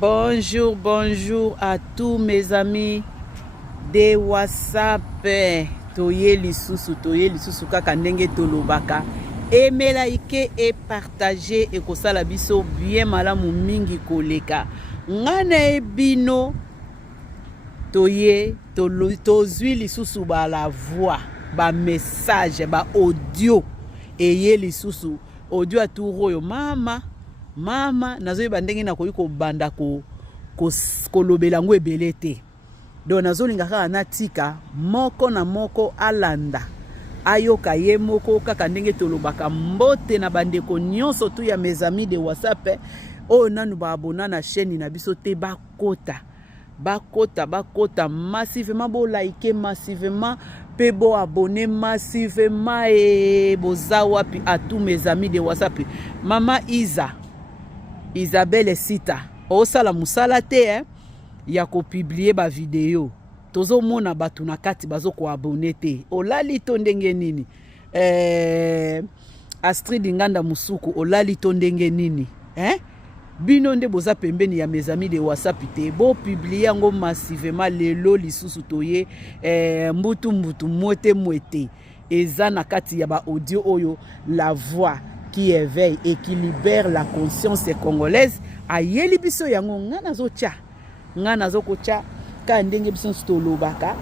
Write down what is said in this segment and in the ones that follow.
Bonjour, bonjour à tous mes amis de WhatsApp. Toye lisusu kaka ndenge tolobaka. Aimez, like et partagez et kosala biso bien malamu mingi koleka. Ngana ebino toye tozwi lisusu ba la voix, ba message, ba audio eye lisusu audio aturo yo mama nazoyeba ndenge nakoki kobanda kolobela ngo ebele te. Donc nazolinga kaka natika moko na moko alanda ayoka ye moko kaka ndenge tolobaka mbote na bandeko nyonso tu ya mes amis de WhatsApp oyo nanu baabona na chaîne na biso te bakota massivement, bo like massivement, pe bo abonner massivement et boza wapi à tous mes amis de WhatsApp. Mama Isabelle Sita osala musala te ya ko publier ba vidéo tozo mona batu na kati bazo ko abonner te olali to ndenge nini Astrid Nganda Musuku olali to ndenge nini bino nde boza pembeni ya mes amis de WhatsApp te bo publier ngo massivement lelo lisusu toye mbutu mwete eza na kati ya ba audio oyo la voix qui éveille et qui libère la conscience congolaise ayeli biso yango ngana zo kocha ka ndenge biso stolobaka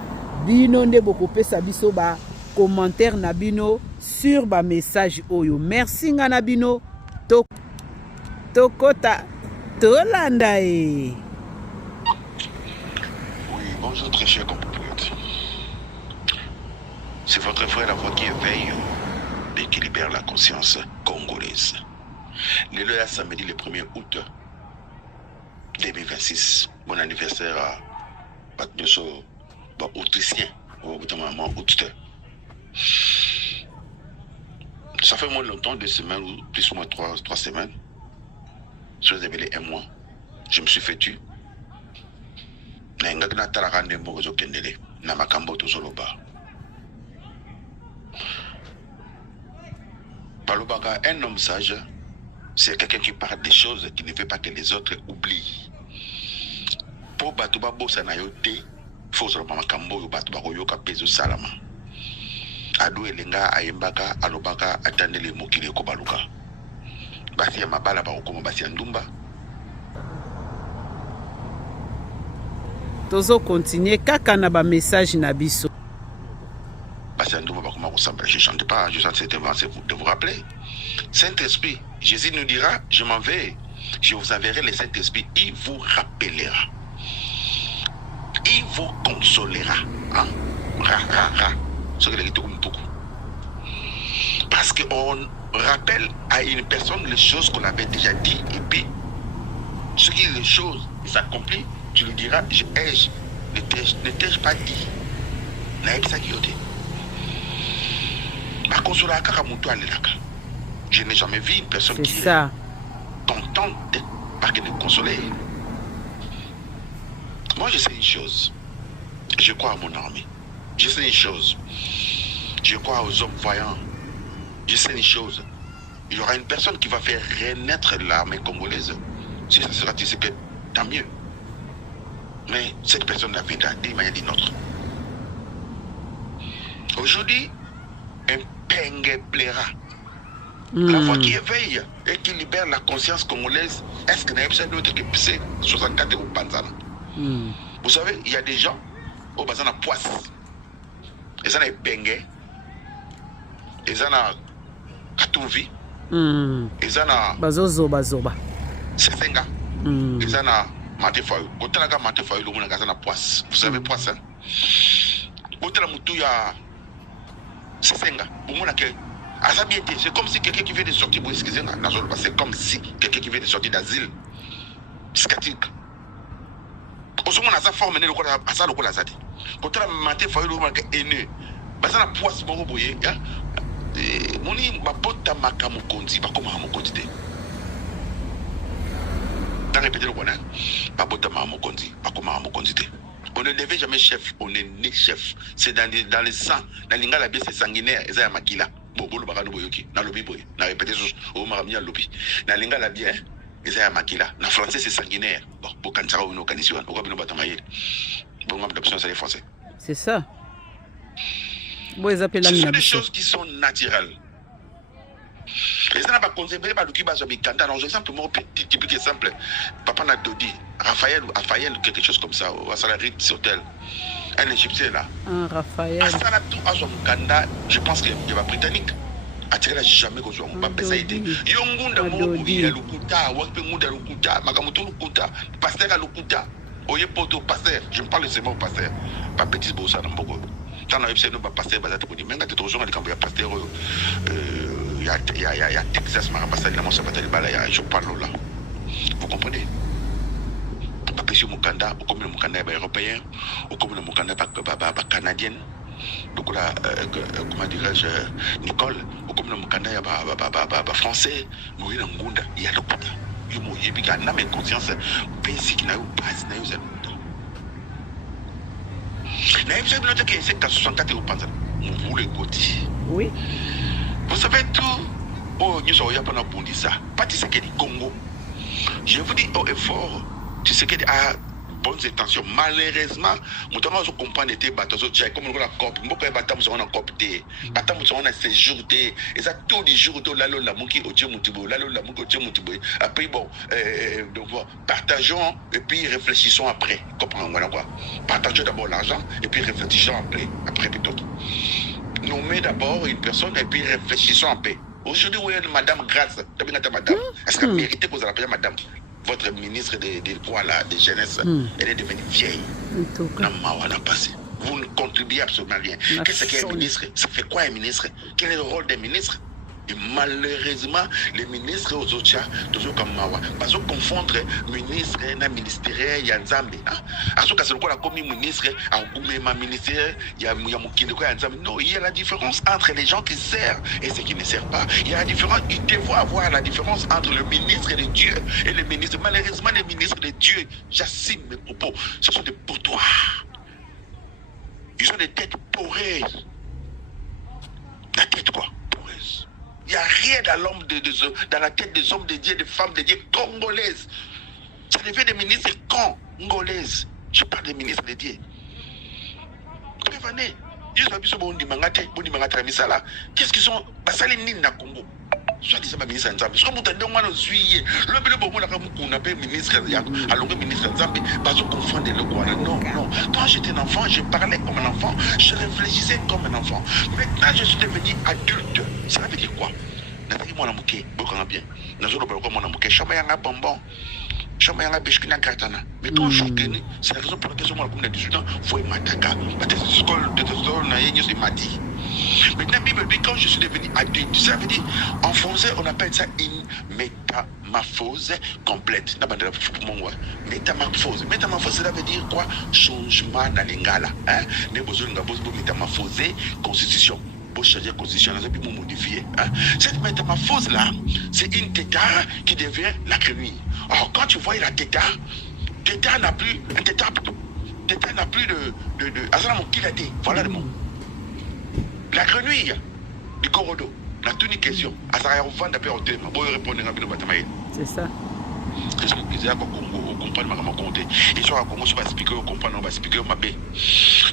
bino nde bokopesa biso ba commentaire na bino sur ba message oyo. Merci ngana bino tokota tolanda e. Oui, bonjour très cher compatriotes. C'est votre frère la voix qui éveille et qui libère la conscience congolaise. Le samedi le 1er août 2026, mon anniversaire à Batnoso, autrichien, au bout d'un moment août. Ça fait moins longtemps, 2 semaines ou plus ou moins 3 semaines. Je vous avais un mois. Je me suis fait tuer. Balobaka, un homme sage, c'est quelqu'un qui parle des choses qui ne veut pas que les autres oublient. Pour Batouba Bossanayote, il faut se reprendre Kambo, Batouba Royoka, Pezo Salama. Adou Elenga, Ayembaka, Alobaka, Atandele Mokile Kobaluka. Basia Mabala, Barokoma, Basia Ndumba. Tozo continuer, kaka na ba message na biso. Je ne chante pas, je chante certainement, c'est de vous rappeler. Saint-Esprit, Jésus nous dira, je m'en vais, je vous enverrai le Saint-Esprit, il vous rappellera. Il vous consolera. Hein? Parce qu'on rappelle à une personne les choses qu'on avait déjà dit, et puis, ce qui est les choses s'accomplissent, tu lui diras, ne t'ai-je pas dit? Je n'ai jamais vu une personne qui est contente par qu'elle est consolée. Moi, je sais une chose. Je crois à mon armée. Je sais une chose. Je crois aux hommes voyants. Je sais une chose. Il y aura une personne qui va faire renaître l'armée congolaise. Si ça sera tu sais que tant mieux. Mais cette personne l'avait d'une manière d'une autre. Aujourd'hui, un pengue plaira. La voix qui éveille et qui libère la conscience congolaise, est-ce que n'a pas d'autre que c'est 64 au Panzana? Vous savez, il y a des gens au Panzana poisse. Et ça n'a pas pengue. Et ça n'a Katumvi. Et ça n'a Bazoba. Sesenga. Et ça n'a Matefayu. Quand on a Matefayu, le monde a poisse. Vous savez poisse, hein? Quand on a Moutouya Sesenga. Vous savez c'est comme si quelqu'un qui vient de sortir, excusez-moi, c'est comme si quelqu'un qui vient de sortir d'asile psychiatrique. Au second, on a sa forme, on a sa local azadi. Quand on a maté, il faut le haineux. Parce que la poisse, mon boye, mon ni ma bota makamu kondi, pas comme un kondi. T'as répété le bonheur, ma bota makamu kondi, pas comme un kondi. On ne devait jamais chef, on est né chef. C'est dans le sang, dans l'ingala bien c'est sanguinaire, et ça y a makila. Bobolo bakano boyoki, na lobi boy, na répété sur au maramia lobi. Na l'ingala bien, et ça y a makila. Na français c'est sanguinaire. Bon, pour quand ça va une occasion, on va bien batamayer. Bon, on a l'option c'est les français. C'est ça. Bon, Ce sont des choses qui sont naturelles. Et ça n'a pas conservé, pas le qui base avec Kanda. Alors, exemple, mon petit typique exemple, Papa Nadodi, Raphaël ou quelque chose comme ça, ou à Salarit Hotel, un Égyptien là. Ah, Raphaël. À Salatou, à son Kanda, je pense qu'il va britannique. Attiré là jamais qu'on soit, on va pas aider. Yongunda, Mobi, Lukuta, Wakpemunda, Lukuta, Magamoto Lukuta, Pasteur à Lukuta, Oye Poto, Pasteur, je me parle seulement au Pasteur, pas petit Bossa, non, beaucoup. Quand on a eu ce nom, Pasteur, Bazate, mais quand tu es toujours dans les camps, il y a Pasteur. Il y a Texas, je parle là. Vous comprenez? Pas que Mukanda, ou comme le Mukanda européen, ou comme le Mukanda canadien. Donc là, comment dirais-je, Nicole, ou comme le Mukanda français, il y a le Kuta. Il y a une conscience basique, il y a une base, il y a une oui. Vous savez tout. Oh, nous sommes pas dans ça. Pas tu sais qu'il y a du Congo. Je vous dis haut et fort. Tu sais qu'il y a bonnes intentions. Malheureusement, nous devons comprendre que bateaux comme on a cop. Nous devons bateaux on a copté. Bateaux on a séjour. Et ça tous les jours là la mouki au Dieu mutubo. Là la mouki au Dieu mutubo. Après bon, donc partageons et puis réfléchissons après. Comprenez quoi? Partageons d'abord l'argent et puis réfléchissons après plutôt. Nommez d'abord une personne et puis réfléchissons en paix. Aujourd'hui, oui, Madame Grasse, Madame, est-ce qu'elle mérite que vous appelez Madame? Votre ministre de quoi là, de jeunesse, elle est devenue vieille. Vous ne contribuez absolument rien. Qu'est-ce qu'un ministre? Ça fait quoi un ministre? Quel est le rôle des ministres? Et malheureusement, les ministres aux autres, toujours comme Mawa, parce qu'on confondre ministre et ministère, il y a un Zambé. À ce cas, c'est quoi la commune ministre, à un ministère, il y a un Zambé. Non, il y a la différence entre les gens qui servent et ceux qui ne servent pas. Il y a la différence, il devrait avoir la différence entre le ministre de Dieu et le ministre. Malheureusement, les ministres de Dieu, j'assume mes propos, ce sont des pourtoirs. Ils ont des têtes poreuses. La tête quoi? Poreuse. Il n'y a rien dans la tête des hommes de Dieu, des femmes de Dieu congolaises. Ça devient des ministres congolaises. Je parle des ministres de Dieu. Prévenez. Qu'est-ce qu'ils sont? Basali nini na Congo. Soit disant ministre Nzambe. Soit mutande mwana zuiye. Le bele bomo la kamu kuna pe ministre alonge ministre Nzambe. Bazo confondre le quoi. Non, non. Quand j'étais un enfant, je parlais comme un enfant. Je réfléchissais comme un enfant. Maintenant, je suis devenu adulte. Ça veut dire quoi? Nathalie mwana muke. Beaucoup bien. Nazolo baloko mwana muke. Chama yanga bonbon. Chama yanga bishkina gratana. Mais quand je suis c'est la raison pour laquelle je suis à 18 ans. Faut y m'attaquer. Parce que c'est l'école de l'école na yéni m'a dit. Maintenant, Bible dit quand je suis devenu adulte, ça veut dire en français on appelle ça une métamorphose complète. Métamorphose. Métamorphose, ça veut dire quoi? Changement dans l'ingala. Mais besoin de métamorphoser constitution. Pour changer la constitution, on a modifier. Cette métamorphose là, c'est une tétard qui devient la grenouille. Alors quand tu vois la tétard n'a plus un tétard n'a plus de voilà le mot. La grenouille du Corodo, la tunique question. C'est ça. Ils ont Congo, on comprend ma compte. Ils sont à Congo, je vais expliquer, on comprend, on va expliquer ma baie.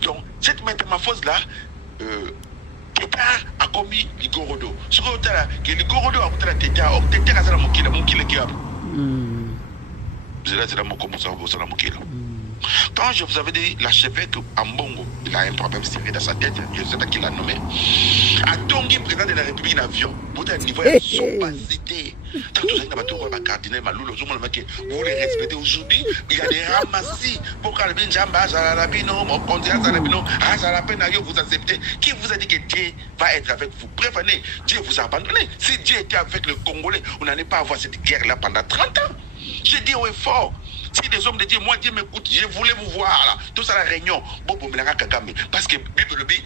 Donc, cette métamorphose là, Teta a commis Ligorodo. Ce que tu as, Ligorodo a commis Teta, Teta a commis Mokile qui a. C'est là mon commençant à la Mokile. Quand je vous avais dit l'archevêque Ambongo, il a un problème sérieux dans sa tête, je sais pas qui l'a nommé. A Tongi, président de la République en avion, pour un niveau de sompacité. Tant que vous avez un cardinal Malou, vous les respectez aujourd'hui, il y a des ramassis pour que le Benjamba, Zarabino, mon candidat Zarabino, Azarapenayo, vous acceptez. Qui vous a dit que Dieu va être avec vous? Prévenez, Dieu vous a abandonné. Si Dieu était avec le Congolais, on n'allait pas avoir cette guerre-là pendant 30 ans. Je dis au effort. Si des hommes de Dieu, moi Dieu m'écoute, je voulais vous voir là. Tout ça la réunion. Parce que Bible dit,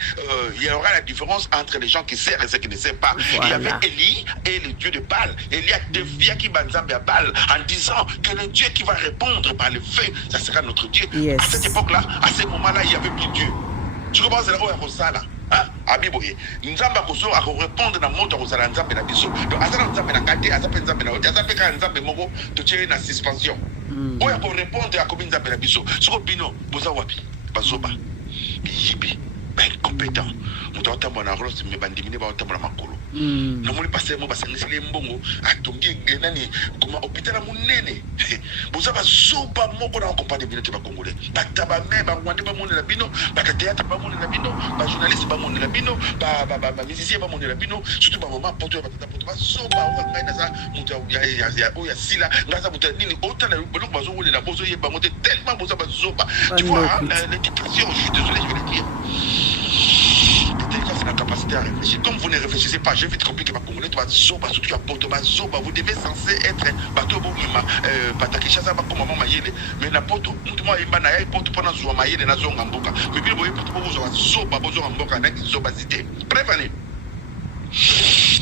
il y aura la différence entre les gens qui servent et ceux qui ne servent pas. Voilà. Il y avait Élie et le Dieu de Baal. Élie a défié qui banzambe à Baal en disant que le Dieu qui va répondre par le feu, ça sera notre Dieu. Yes. À cette époque-là, à ce moment-là, il y avait plus Dieu. Tu comprends, c'est là où il y a ça là. Abiboye nzamba koso akorépondre na moto kozala nzambe na biso donc azala nzambe na kate azape nzambe na oti azape ka nzambe moko totie na suspension oyo akorépondre akomi nzambe na biso soko bino boza wapi bazoba biyibi incompétent moto atambola na rose me bandimine baotambola makolo namoni pasteur mo basangisile mbongo atongi nani koma hôpital monene boza bazoba moko na compagnie bino te bakongolais bataba me bangwande bamonela bino bakateatre bamonela bino bajournaliste bamonela bino bamusicien bamonela bino surtout bamama poto batata poto bazoba ngai naza moto oyo asila ngaza moto nini otala boloko bazowolela bozoyeba ngo te tellement boza bazoba tu vois les dépressions je suis désolé je vais le dire. La capacité à réfléchir. Comme vous ne réfléchissez pas, j'ai vite compris que ma Congolais, vous devez censé être bateau Bogima, Batakishasa, Bakomama Mayele, mais n'importe où, moi, il m'a porte pendant Zoa Mayele, Nazo Ngamboka. Mais puis, vous voyez, pour vous, Zoba, Bozo Ngamboka, Zobazité. Prévenez.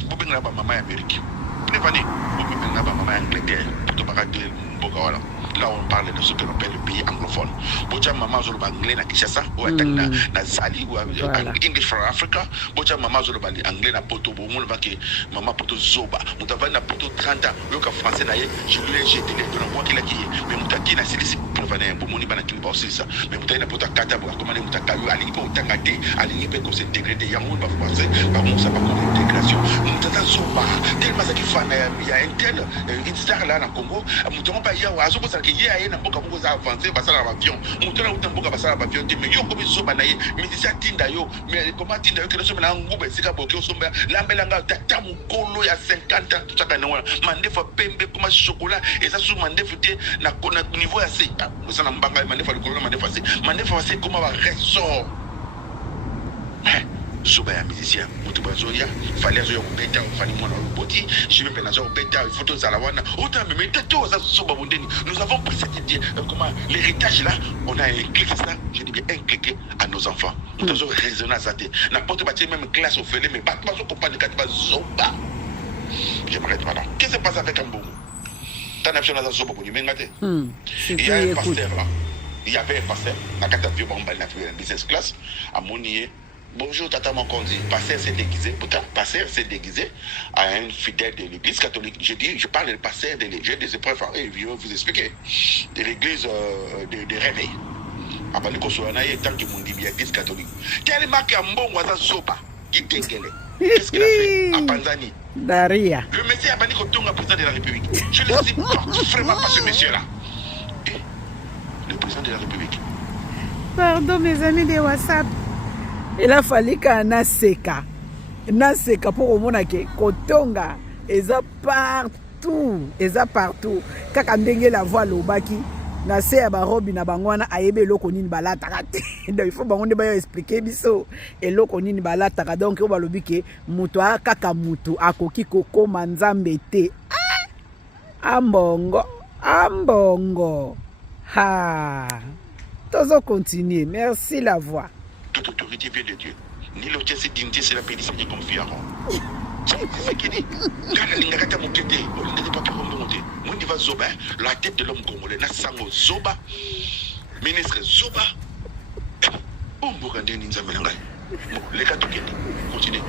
Vous venez là-bas, maman Amérique. Prévenez. Vous venez là-bas, maman Angleterre. Pour te barader Mboka, voilà. Là, on parle de ce que l'on appelle le pays anglophone. Bocha maman zoloba anglais na Kinshasa ou atanga na Zali ou English for Africa. Bocha maman zoloba anglais na Poto bo mon va que maman Poto zoba. Mutava na Poto 30 ans. Le français na ye, je lui ai jeté les deux mois qu'il a qui. Mais mutaki na silisi pour venir pour moni bana qui ba aussi ça. Mais mutaki na Poto 4 ans comment mutaka yo ali ko tangate ali pe ko se dégradé ya mon ba français ba mon ça pas comme intégration. Mutata zoba. Tellement ça qui fa il y a un tel une star là na Congo. Mutaka ba ya wa azobo que hier aye na mboka moko za avancer basala avion mutona utamboka basala avion te mais yo comme soba na ye musicien tinda yo mais comment tinda yo que soba na ngube sika boke soba lambelanga tata mukolo ya 50 ans tout ça kana wana mandefa pembe comme chocolat et ça sous mandefa te na niveau ya C ça na mbanga mandefa le colonel mandefa c'est comment va ressort soba ya musicien mutubazoya fallait zo beta fani mwana roboti je vais penser au beta photo za la wana autant mais tato ça soba bondeni nous avons pris cette idée comment l'héritage là on a inculqué ça je dis bien inculqué à nos enfants nous avons raisonné ça n'importe bâti même classe au félé mais pas zo comprendre que tu zoba j'aimerais te madame qu'est-ce qui se passe avec Ambongo t'as une option dans zoba pour lui ngate il y a un pasteur là il y avait un pasteur na kata vieux bomba na business class à Monier. Bonjour, Tata Mokondi. Pasteur s'est déguisé. Pourtant, pasteur s'est déguisé à un fidèle de l'église catholique. Je parle de pasteur de l'église, des épreuves. Et je vais vous expliquer. De l'église de réveil. Après le Kosoanaï, tant que mon dit l'église catholique. Quel marque un bon oiseau sopa qui dégueule. Qu'est-ce qu'il a fait à Panzani? Daria. Le monsieur a banni Kotonga, président de la République. Je ne supporte vraiment pas ce monsieur-là. Et le président de la République. Pardon, mes amis de WhatsApp. Il a fallu qu'un seka pour au monde que Kotonga eza partout kaka ndenge la voix lobaki na se ya barobi na bangwana ayebe eloko nini balataka te donc il faut bango nde bayo expliquer biso eloko nini balataka donc o balobi ke mutu kaka mutu akoki kokoma nzambe te ambongo ha tozo continuer merci la voix. Toute autorité vient de Dieu. Ni l'autorité c'est dignité, c'est la paix du Seigneur comme Pharaon. C'est ce qu'il dit. Quand il n'y a pas de moqueté, on ne dit pas que l'homme monte. Moi, il va Zoba, la tête de l'homme congolais, Nassango Zoba, ministre Zoba. On vous rend des ninjas mélanges. Les cas de continue.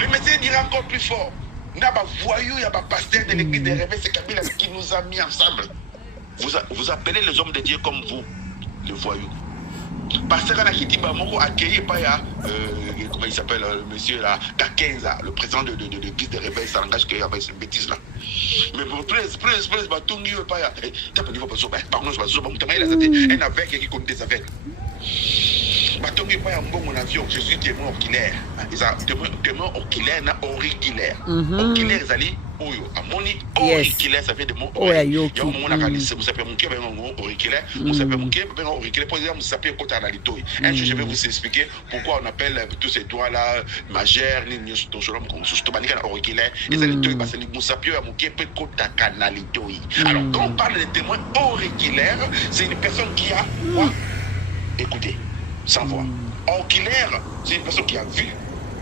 Le médecin dira encore plus fort. n'a pas voyou, il y a pas pasteur de l'église des réveils, c'est Kabila qui nous a mis ensemble. Vous appelez les hommes de Dieu comme vous, les voyous. Pasteur Anakitimba Moko accueilli par comment il s'appelle, le monsieur là, Kakenza, le président de l'église des réveils, ça n'engage qu'il y avait cette bêtise là. Mais pour presse, Batungi, pas ya. T'as pas dit, pardon, je vais un aveugle qui compte des aveugles. Batongi pas un bon avion, je suis témoin oculaire. Témoin oculaire, na auriculaire. Oculaire, zali, oyo. Amoni, auriculaire, ça fait des mots. Oyo, yo, mon analyse, vous savez, mon cœur, auriculaire. Vous savez, mon cœur, auriculaire. Pour exemple, vous savez, côté analyto. Un jour, je vais vous expliquer pourquoi on appelle tous ces doigts-là, majeur, ni ton cholom, comme ce que auriculaire. Et ça, les deux, parce que vous savez, mon cœur, peut côté analyto. Alors, quand on parle de témoin auriculaire, c'est une personne qui a quoi? Écoutez. Sans voix. Oculaire, c'est une personne qui a vu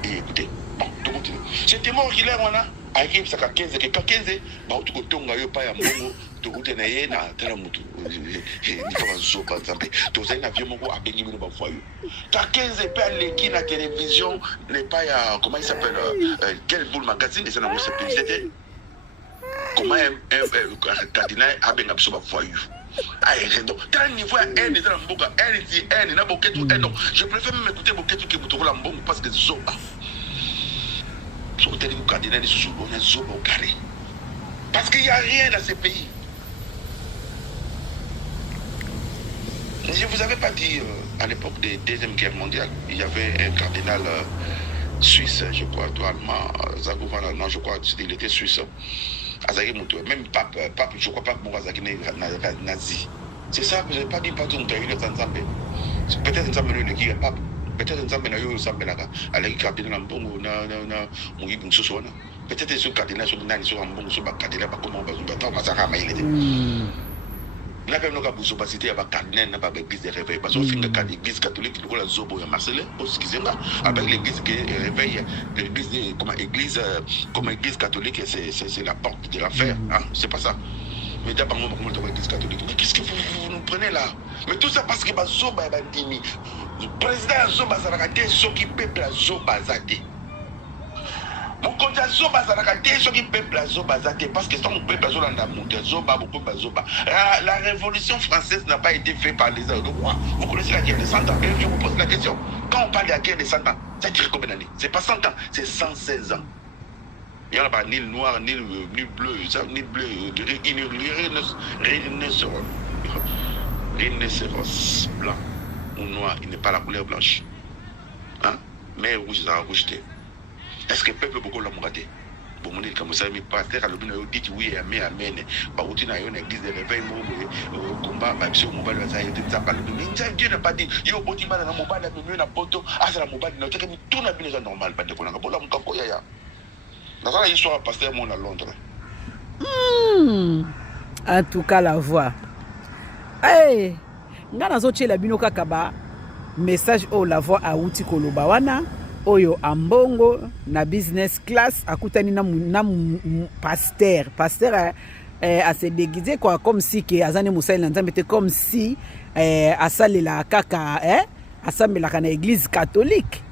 et écouté. Bon, tout continue. C'est témoin oculaire, on a. Aïe, ça 15, que 15, bah, tout côté, on a eu pas un bon, tout côté, na yé, na, tel amutu. Ni pas un zoo, par exemple. Tout ça, il y a un vieux mot à béni, mais pas foyer. 15, pas l'équipe, la télévision, n'est pas, comment il s'appelle, quel boule magazine, et ça n'a pas été. Comment un cardinal a bien absorbé foyer. Quel niveau est un dans le boca, un dit un, n'a pas tout un non. Je préfère même écouter mon quête qui vous trouve la bombe parce que Zoba. Sur le téléphone cardinal, on est Zoba au carré. Parce qu'il n'y a rien dans ces pays. Je ne vous avais pas dit, à l'époque de la Deuxième Guerre mondiale, il y avait un cardinal suisse, je crois, allemand, Zagovan allemand, je crois, il était suisse. Même pape, je crois pas que mon Azaki est nazi. C'est ça que je n'ai pas dit partout où tu as eu les ensembles. Peut-être que nous avons eu pape. Peut-être que nous avons eu ensemble là. Avec le cardinal Mbongo, peut-être que ce cardinal sur le Mbongo, sur le cardinal, comment on va se battre, on va s'arrêter à l'église. Là, même nous avons cité avec cardinal, avec l'église des réveils. Parce que l'église catholique, nous avons Zobo et Marcelin, avec l'église des réveils, comme église catholique, c'est la porte de l'affaire. C'est pas ça. Mais d'abord, moi, comment on l'église catholique? Mais qu'est-ce que vous nous prenez là? Mais tout ça parce que Zoba est bandimi. Le président Zoba Zarakate, ceux qui peuplent Zoba Zate. Mon compte Zoba Zarakate, ceux qui peuplent Zoba Zate. Parce que son peuple Zoba, beaucoup Zoba. La révolution française n'a pas été faite par les Européens. Vous connaissez la guerre des 100 ans. Et je vous pose la question. Quand on parle de la guerre des 100 ans, ça tire combien d'années? C'est pas 100 ans, c'est 116 ans. Il n'y a pas ni noir, ni bleu, ni bleu, rhinocéros blanc ou noir, il n'est pas la couleur blanche. Hein? Mais rouge, ça a rejeté. Est-ce que le peuple beaucoup l'a raté? Pour mon dire, comme ça, mes pasteurs, alors nous dit oui, amen, amen. Bah, où tu n'as une église de réveil, combat, bah, sur mon mobile, ça a été ça par le domaine. Dieu n'a pas dit, yo, boti mal dans mon mobile, la mieux n'a pas tout, ah, c'est la mobile, n'a pas tout n'a pas normal, pas de problème. Pour la mon ya. Dans la histoire, pasteur, mon à Londres. En tout cas, la voix. Hey, ngana zoche la bino kakaba message o la voix a uti koloba wana oyo ambongo na business class akutani na pasteur a se déguisé quoi comme si que azane musaïla nzambe te comme si asalela kaka asambelaka na église catholique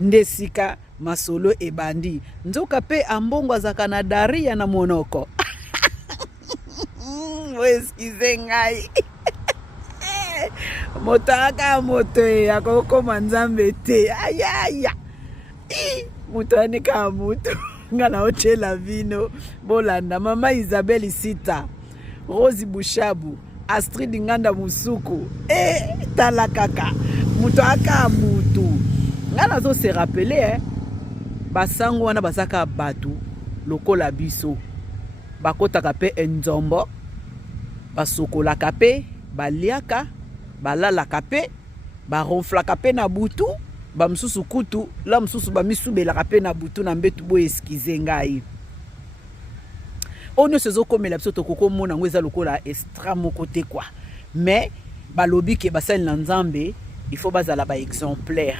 ndesika masolo ebandi nzoka pe ambongo azaka na daria na monoko. Excusez ngai. Motaka moto ya kokoma nzambe te. Ayaya. Moto anika moto. Ngana ochela vino. Bolanda mama Isabelle Sita. Rosie Bushabu. Astrid Nganda Musuku. Talakaka. Moto aka moto. Ngana zo se rappeler basango wana basaka batu lokola biso. Bakotaka pe enzombo. Basokolaka pe, baliaka, balalaka pe, baronflaka pe na butu, bamsusu kutu, la msusu bamisubelaka pe na butu na mbetu bo eskize ngai. Ono sezo komela biso tokoko mona ngo eza lokola extra moko te kwa. Mais balobi ke basali na nzambe, il faut bazala ba exemplaire.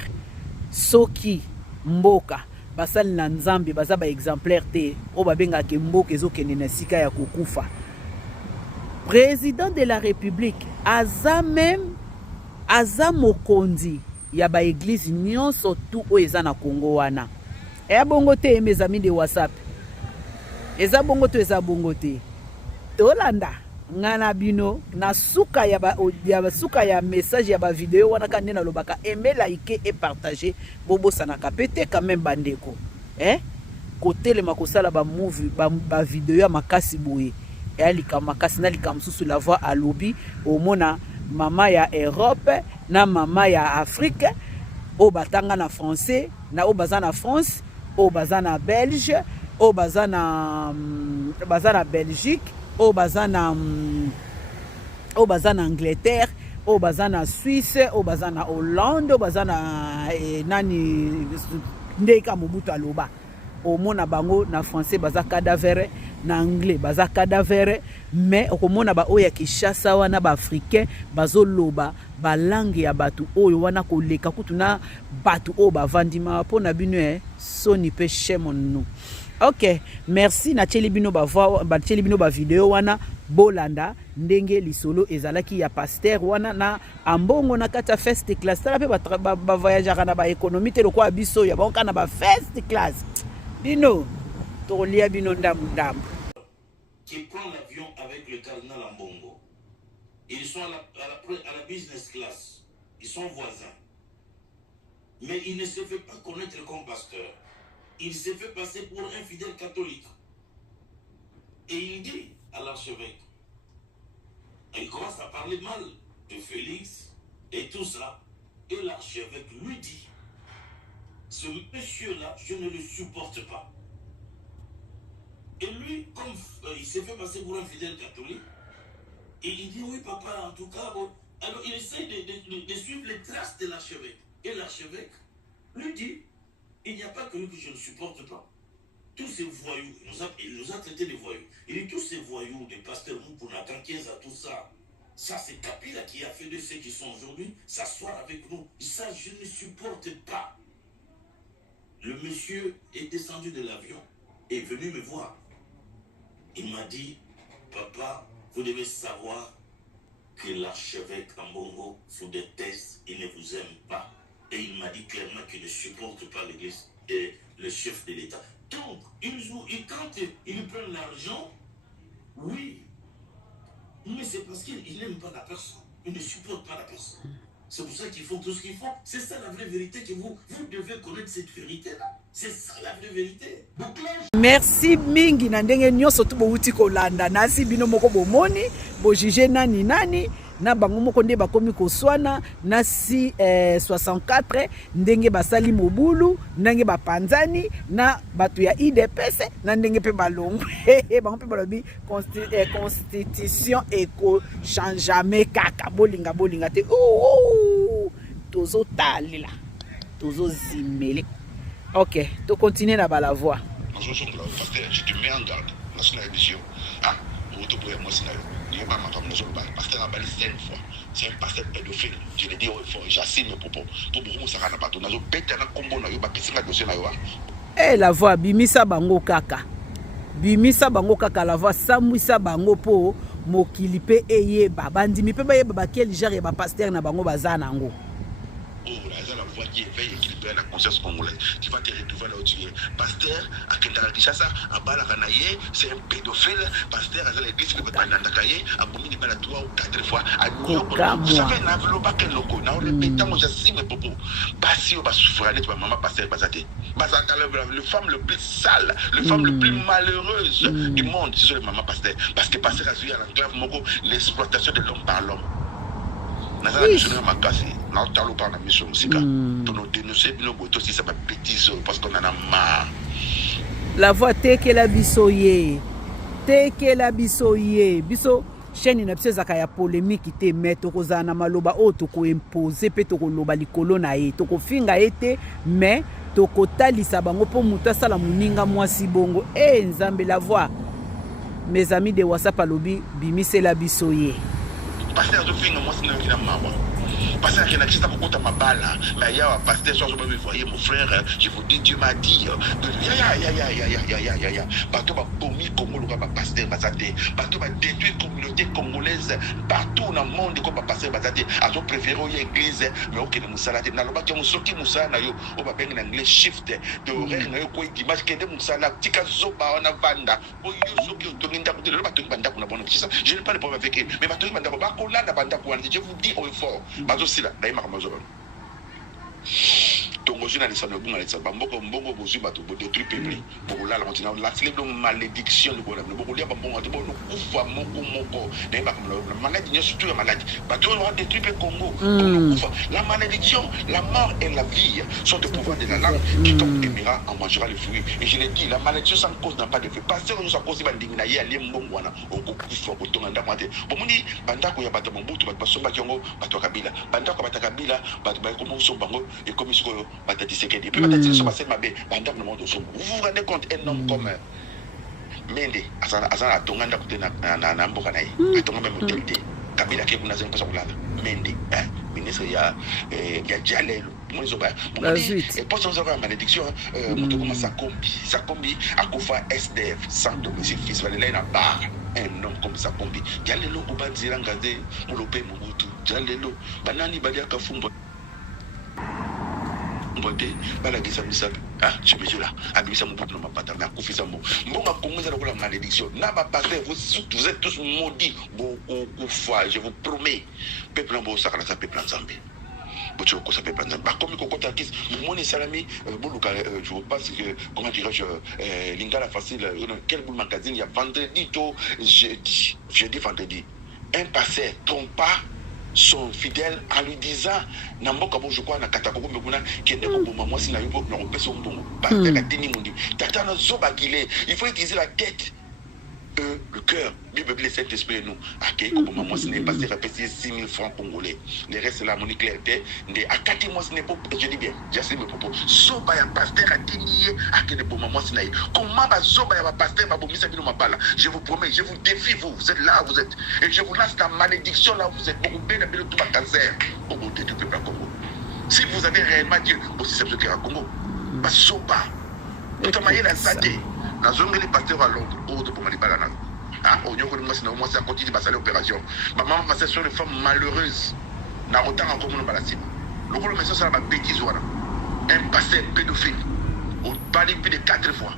Soki mboka basali na nzambe baza ba exemplaire te, o babenga ke mboka ezokende na sika ya kokufa. Président de la République, aza mokonzi ya ba église nyonso tu o eza na Congo wana. eya bongo te mes amis de WhatsApp eza bongo to eza bongo te tolanda ngana bino na suka ya suka ya message ya ba vidéo wana ka nena lobaka aimer liker et partager bobo sanaka pete quand même bandeko côté le makosala ba movie ba vidéo ya makasi boye ya lika makasi na lika msusu la voix à lobby omona mama ya Europe na mama ya Afrique o batanga na français na o baza na France o baza na Belge o baza na Belgique o baza na Angleterre o baza na Suisse o baza na Hollande o baza na nani ndeka mobutu aloba omona bango na français baza cadavre na anglais baza cadavre mais okomona ba oya Kinshasa wana ba africain bazoloba ba langue ya batu oyo wana koleka kutuna batu o bavandima pona bino soni pe shame on nous. Ok, merci na tsheli bino ba video wana bolanda ndenge lisolo ezalaki ya pasteur wana na ambongo na kata first class tala pe ba voyageur na ba économie te lokwa biso ya bonka na ba first class bino tolia bino ndam qui prend l'avion avec le cardinal Ambongo. Ils sont à la business class. Ils sont voisins. Mais il ne se fait pas connaître comme pasteur. Il se fait passer pour un fidèle catholique. Et il dit à l'archevêque, il commence à parler mal de Félix et tout ça. Et l'archevêque lui dit, ce monsieur-là, je ne le supporte pas. Et lui, comme il s'est fait passer pour un fidèle catholique, et il dit, oui papa, en tout cas, bon. Alors il essaie de suivre les traces de l'archevêque. Et l'archevêque lui dit, il n'y a pas que lui que je ne supporte pas. Tous ces voyous, il nous a traités de voyous. Il dit, tous ces voyous, des pasteurs Moupouna, Kankieza, tout ça, ça c'est Kabila qui a fait de ceux qui sont aujourd'hui, s'asseoir avec nous. Ça, je ne supporte pas. Le monsieur est descendu de l'avion et est venu me voir. Il m'a dit, papa, vous devez savoir que l'archevêque Ambongo vous déteste, il ne vous aime pas. Et il m'a dit clairement qu'il ne supporte pas l'église et le chef de l'État. Donc, quand il prend l'argent, oui, mais c'est parce qu'il n'aime pas la personne. Il ne supporte pas la personne. C'est pour ça qu'ils font tout ce qu'ils font. C'est ça la vraie vérité que vous devez connaître cette vérité-là. C'est ça la vraie vérité. Merci mingi na ndenge nyonso tu bouti kolanda nasi bino moko bomoni bo juger nani na bango moko nde bakomi koswana nasi 64 ndenge basali mobulu ndenge bapanzani na batu ya IDPS na ndenge pe balongo bango pe balobi constitution eko change jamais kaka bolinga te tozo talila tozo zimele. Ok, tu continues là-bas la voix. Je te mets en garde. National émission. Ah, moi, pasteur a balé 5 fois. C'est un pasteur pédophile. Je le dis au fond, j'assume mes propos. Pour beaucoup, ça n'a pas tout. Nazo bête na combo na yo ba pesi na dossier na yo. Eh la voix bimisa bango kaka. Bimisa bango kaka la voix samwisa bango po mokili pe eyeba. Bandimi pe ba yeba ba quel genre ba pasteur na bango bazana ngo. Oh, là, la voix qui éveille et qui libère la conscience congolaise. Tu vas te retrouver là où tu es. Pasteur, à Kendara Kishasa, à Balakanaye, c'est un pédophile. Pasteur, à l'église, qui peut pas n'attaquer, à Boumini, à 3 ou 4 fois, à New York. Vous savez, Navelo, Bakel, Loko, n'a répété, moi, j'ai mes propos. Basio, Bassoufra, net, maman, pasteur, Basate. Basata, le femme le plus sale, le femme le plus malheureuse du monde, c'est sur le maman, pasteur. Parce que pasteur a suivi à l'enclave, Moko, l'exploitation de l'homme par l'homme. Oui. La voix tekela bisoye biso chaîne na biso zaka ya polémique te mais tokozana na maloba o toko imposer pe toko loba likolo na ye toko finga ete mais toko talisa bango po muta sala muninga mwasi bongo nzambe la voix mes amis de WhatsApp alobi bimisela bisoye pasteur de finga mwasi na kina mawa Parce que la Christ a beaucoup de ma balle. Mais il y a un pasteur, vous voyez mon frère, je vous dis, Dieu m'a dit. Bateau va bomber Congo, le pasteur Bazate. Bateau va détruire la communauté congolaise partout dans le monde comme pasteur Bazate. À son préféré, l'église, mais ok, nous sommes là. Dans le bas, nous sommes là. On va bien en anglais shift de horaire. Nous avons une image qui est de Moussala. Tika Zoba, on a Vanda. Je n'ai pas de problème avec eux. Mais je vous dis au fort. Tongo na lisano bunga lesa bamboko mbongo bozu bato bo détruire peuple pour la continent la célèbre malédiction de bonheur bo lia bambongo to bo kufa moko na ba comme la maladie n'y surtout la maladie bato on détruire le Congo la malédiction la mort et la vie sont des pouvoirs de la langue qui tombe aimera en mangera les fruits et je l'ai dit la malédiction sans cause n'a pas de fait parce que nous à cause bandingina ya ali mbongo wana o kufa ko tonga ndamate bo mundi bandako ya bato bombutu bato basomba kyongo bato kabila bandako bato kabila bato ba ko so bango et comme ce et puis vous vous rendez compte un homme comme Mende Azana Tonganda na mboka na ye atonga même autorité Kabila ke kuna zempa sokulala Mende ministre ya Jalelo et pour ça la malédiction moto comme Sakombi akufa SDF sans domicile fils valé na bar un homme comme Sakombi Jalelo obanzira ngaze mulope mubutu Jalelo banani balia kafumbo bala gisa misabi je me suis là abisa mon peuple mapata mais akufisa mo mbonga kongeza la malédiction na ba passer vous êtes tous maudits beaucoup fois je vous promets peuple mbo sakala sa peuple nzambe bocho ko sa peuple nzambe ba komi ko kota kis moni salami boluka je pense que comment dirais-je lingala facile quel boule magazine il y a vendredi to jeudi vendredi un pasteur trompa son fidèle en lui disant Namboka je crois na katakoko mekuna kende ko boma moi sina yupo na kopesa mbongo parce que tini mundi tata na zoba gile il faut utiliser la tête le cœur Bible le Saint-Esprit nous akei ko boma moi sina passer à payer 6 000 francs congolais le reste là mon clarté de akati moi sina pas je dis bien j'assume mes propos zoba ya pasteur a tinié akende boma moi sina comment ba zoba ya pasteur ba bomisa bino mabala je vous promets je vous défie vous êtes là vous êtes et je vous lance la malédiction là vous êtes beaucoup bien de tout le cancer au bout du peuple Congo si vous avez réellement Dieu aussi c'est ce qui est à Congo ba zoba tout amaye la santé na zonga les pasteurs à Londres autre pour malibala na on y a moi c'est au moins ça continue de passer l'opération ma maman passait sur les femmes malheureuses na autant en commun balasine le gros message ça la bêtise voilà un pasteur pédophile au bali plus de 4 fois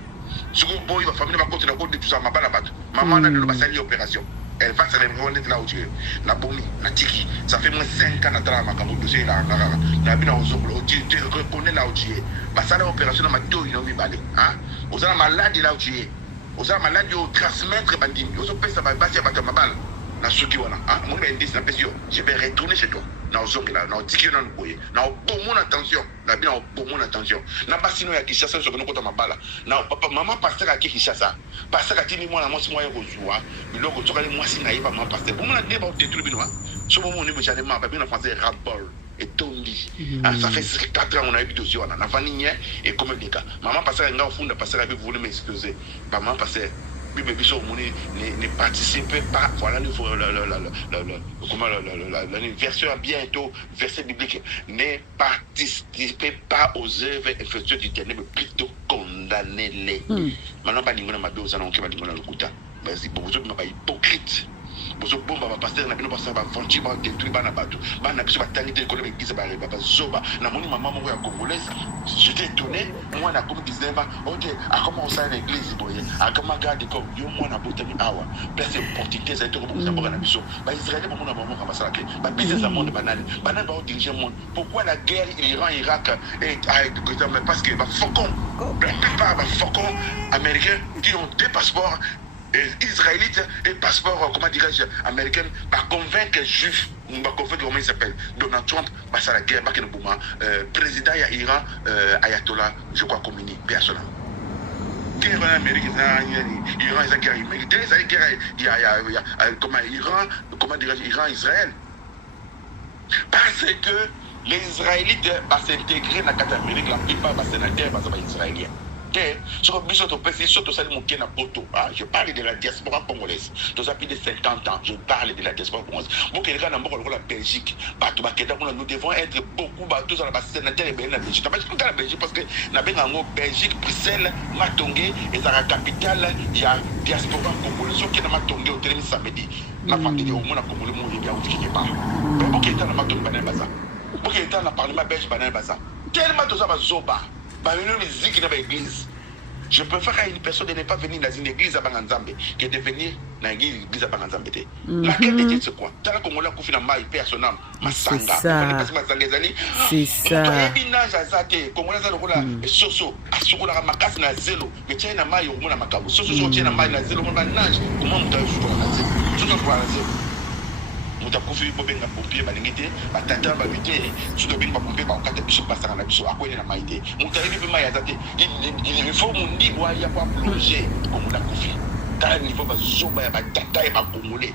ce que boy va famille va continuer à côté tout ça ma bala bat maman na le passer l'opération elle va se réveiller là où tu es la bomi la tiki ça fait moins 5 ans à drama quand vous dossier là na bina ozoblo tu reconnais là où tu es bah ça l'opération na mato ino mi balé aux gens malades là où tu es aux gens malades au transmettre bandimi aux autres ça va passer à mabala na suki wana mon indice na pesio je vais retourner chez toi na ozongi là na tiki na boye na bon attention na bina bon attention na basino ya Kishasa so ko mabala na papa maman pasteur à Kishasa pasteur atini moi na moi ya kozwa biloko tokali moi sina yeba maman pasteur bon na débat détruire binoa so bon on est déjà ma ba bien français ras-bol et tondi ça fait 4 ans on a eu dossier on a vanille et comme des cas maman pasteur nga funda pasteur avait voulu m'excuser maman pasteur ne participez pas voilà la version bientôt verset biblique ne participez pas aux œuvres infectieuses du ténèbre plutôt condamnez-les maintenant pas n'importe ma dose non qui va dire le couta vas-y beaucoup de ma hypocrite bozo bomba ba pasteur na bino ba saba fonti ba détruire bana bato bana biso ba tangite ko le église ba reba ba zoba na moni maman moko ya congolaise j'étais étonné moi na comme 19 ans OK a commencé à l'église boye a comment garder comme yo moi na botami awa place opportunité ça été ko boza boka na biso ba israélien ba mona maman ka basala ke ba business à monde banane ba diriger monde pourquoi la guerre Iran Irak et parce que ba faucon la plupart ba faucon américains qui ont des passeports israélite et passeport, comment dirais-je, américain, va convaincre les juifs, va convaincre comment il s'appelle, Donald Trump, va à la guerre, va président il y a Iran, Ayatollah, je crois, communique, personne. Guerre en Amérique, Iran, il y a guerre, il y a comment Iran, comment dirais-je, Iran, Israël. Parce que les Israélites vont s'intégrer dans la Amérique, la plupart vont s'intégrer dans les Israéliens. te soko biso topesi so tosali moke na poto. Je parle de la diaspora congolaise. Tous plus de 50 ans, je parle de la diaspora congolaise. Mokeleka na mboko la Belgique, bato bakenda kuna, nous devons être beaucoup bato dans la sénateur et la Belgique. Pas que la Belgique parce que na benga ngo Belgique, Bruxelles, Matongé et la capitale, il y a diaspora congolaise qui na Matongé au télé samedi. Na fandi au monde congolais mo yebia ou quelque part. Mais Mokeleka na Matongé banana baza. Mokeleka na parlement belge banana baza. Tellement tout ça va zoba. Bah une musique dans l'église. Je préfère à une personne de ne pas venir dans une église à Banganzambe que de venir dans une église à Banganzambe. Laquelle de Dieu c'est quoi? T'as la Congolais qui fait maille personnel, masanga. C'est ça. C'est ça. Congolais ça le la soso, asuko la makasi na zelo, mais tiens na maille au mona makabu. Soso tiens na maille na zelo, on va nage. Comment on t'a joué na zelo? Tout ça pour la zelo. Muta kufi bobenga pompier balingite batata babite sudo binga pompier ba kata biso pasanga na biso akwene na maite muta yebi maya zate il faut mundi boya ya pour plonger comme la kufi ta niveau ba zoba ya batata ya bakongolais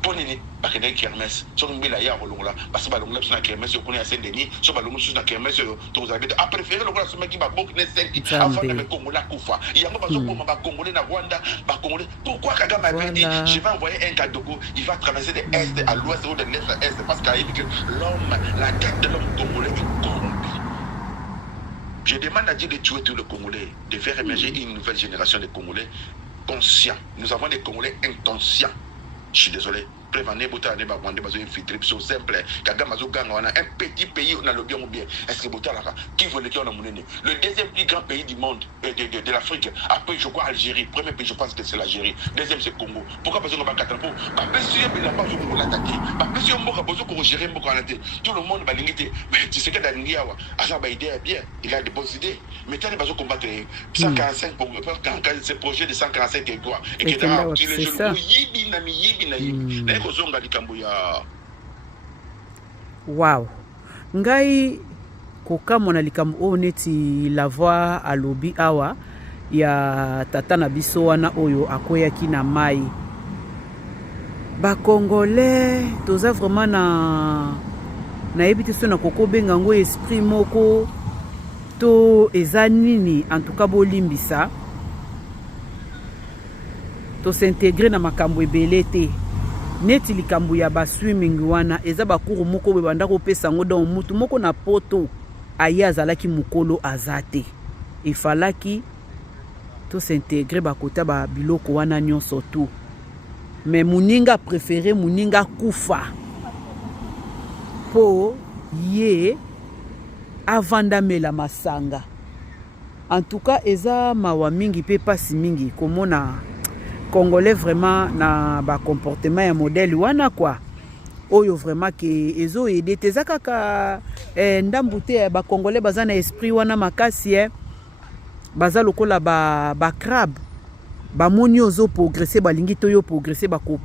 ponini bakenda kermesse so ngila ya kolongola basi balongola so na kermesse ko na Saint-Denis so balongola so na kermesse to vous avez a préféré longola so meki ba bok ne 5 avant de me kongola kufa yango bazo koma ba congolais na Rwanda ba congolais pourquoi Kagame avait dit je vais envoyer un Kadogo il va traverser de est à l'ouest ou de l'est à est parce qu'il a dit que l'homme la tête de l'homme congolais est corrompue. Je demande à Dieu de tuer tous les Congolais, de faire émerger une nouvelle génération de Congolais conscients. Nous avons des Congolais inconscients. Je suis désolé. Prévenez Bota ne ba Rwanda bazo infiltrer so simple. Kagame azo ganga on a un petit pays on a le bien ou bien. Est-ce que Bota là qui veut le qui on a monene? Le deuxième plus grand pays du monde de l'Afrique. Après je crois Algérie. Premier pays je pense que c'est l'Algérie. Deuxième c'est Congo. Pourquoi parce qu'on va Katampo? Pas monsieur mais là-bas je vais l'attaquer. Pas monsieur Mboka bozo ko gérer Mboka en tête. Tout le monde va l'ingiter. Mais tu sais que dans Niawa, asa ba idée bien. Il a de bonnes idées. Mais t'as bazo combattre 145 pour ce projet de 145 territoires et que dans les jeunes yibi na yibi. Wow. Ngai kokamona likambo oyo neti la voix alobi awa ya tata na biso wana oyo akweyaki na mai. Ba Congolais toza vraiment na yebi te so na koko benga ngo esprit moko to eza nini en tout cas bolimbisa to s'intégrer na makambo ebele te. Neti likambo ya ba swimming wana eza bakuru moko be banda kopesa ngo dans mutu moko na poto aya azalaki mukolo azate ifalaki to s'intégrer bakota ba biloko wana nyonso tout mais muninga préféré muninga kufa po ye avanda mela masanga. En tout cas eza mawa mingi pe pasi mingi komona Congolais vraiment na ba comportement ya modèle wana quoi oyo vraiment ke ezo aider teza kaka ndambu te ba Congolais baza na esprit wana makasi baza lokola ba crabe ba moni ozo progresser balingi to yo progresser ba ko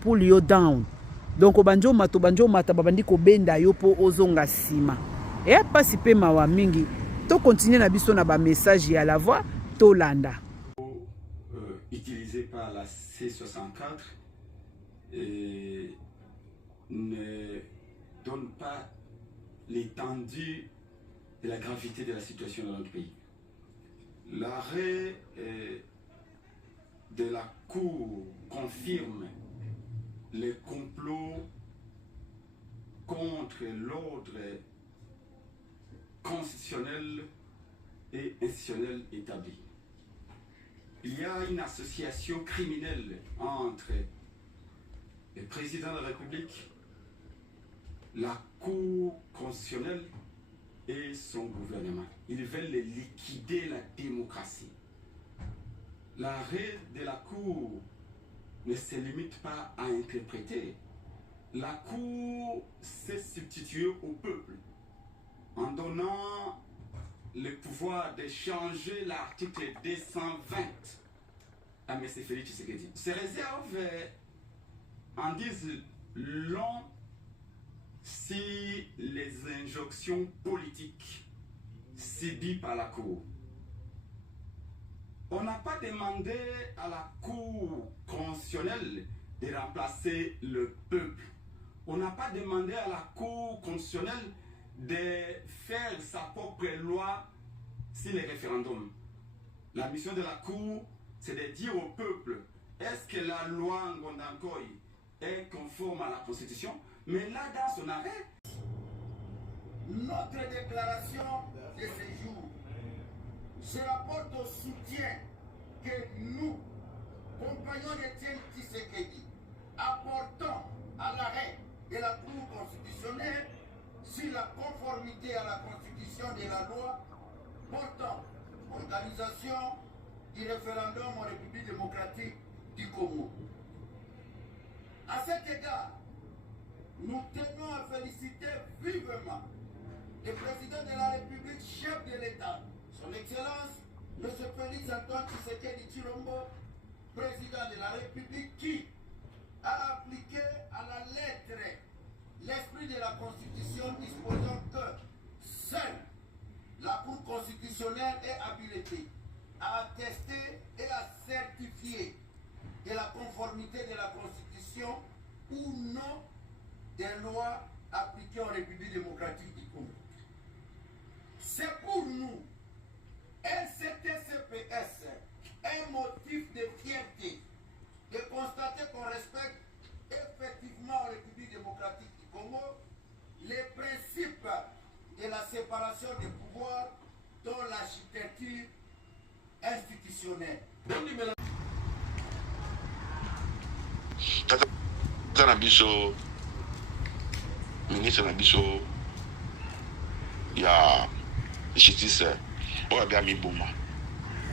pull yo down donc banjo mata babandi ko benda yo po ozonga sima et pasi pe mawa mingi to continuer na biso na ba message ya la voix to landa utilisé par la C64 et ne donne pas l'étendue de la gravité de la situation dans notre pays. L'arrêt de la Cour confirme les complots contre l'ordre constitutionnel et institutionnel établi. Il y a une association criminelle entre le président de la République, la Cour constitutionnelle et son gouvernement. Ils veulent liquider la démocratie. L'arrêt de la Cour ne se limite pas à interpréter. La Cour s'est substituée au peuple en donnant le pouvoir de changer l'article 220 à M. Félix Tshisekedi. Ces réserves en disent long si les injonctions politiques subies par la Cour. On n'a pas demandé à la Cour constitutionnelle de remplacer le peuple. On n'a pas demandé à la Cour constitutionnelle de faire sa propre loi sur les référendums. La mission de la Cour, c'est de dire au peuple, est-ce que la loi Ngondankoy est conforme à la Constitution? Mais là, dans son arrêt, notre déclaration de ce jour se rapporte au soutien que nous, compagnons d'Étienne Tshisekedi, apportons à l'arrêt de la Cour constitutionnelle sur la conformité à la Constitution de la loi portant organisation du référendum en République démocratique du Congo. À cet égard, nous tenons à féliciter vivement le président de la République, chef de l'État, son Excellence, M. Félix Antoine Tshisekedi Tshilombo, président de la République, qui a appliqué à la lettre l'esprit de la Constitution disposant que seule la Cour constitutionnelle est habilitée à attester et à certifier de la conformité de la Constitution ou non des lois appliquées en République démocratique du Congo. C'est pour nous, LCT-CPS, un motif de fierté de constater qu'on respecte effectivement en République démocratique du Congo les principes de la séparation des pouvoirs dans l'architecture institutionnelle. Tata Nabiso, ministre Nabiso, il y a justice, on a bien mis bon.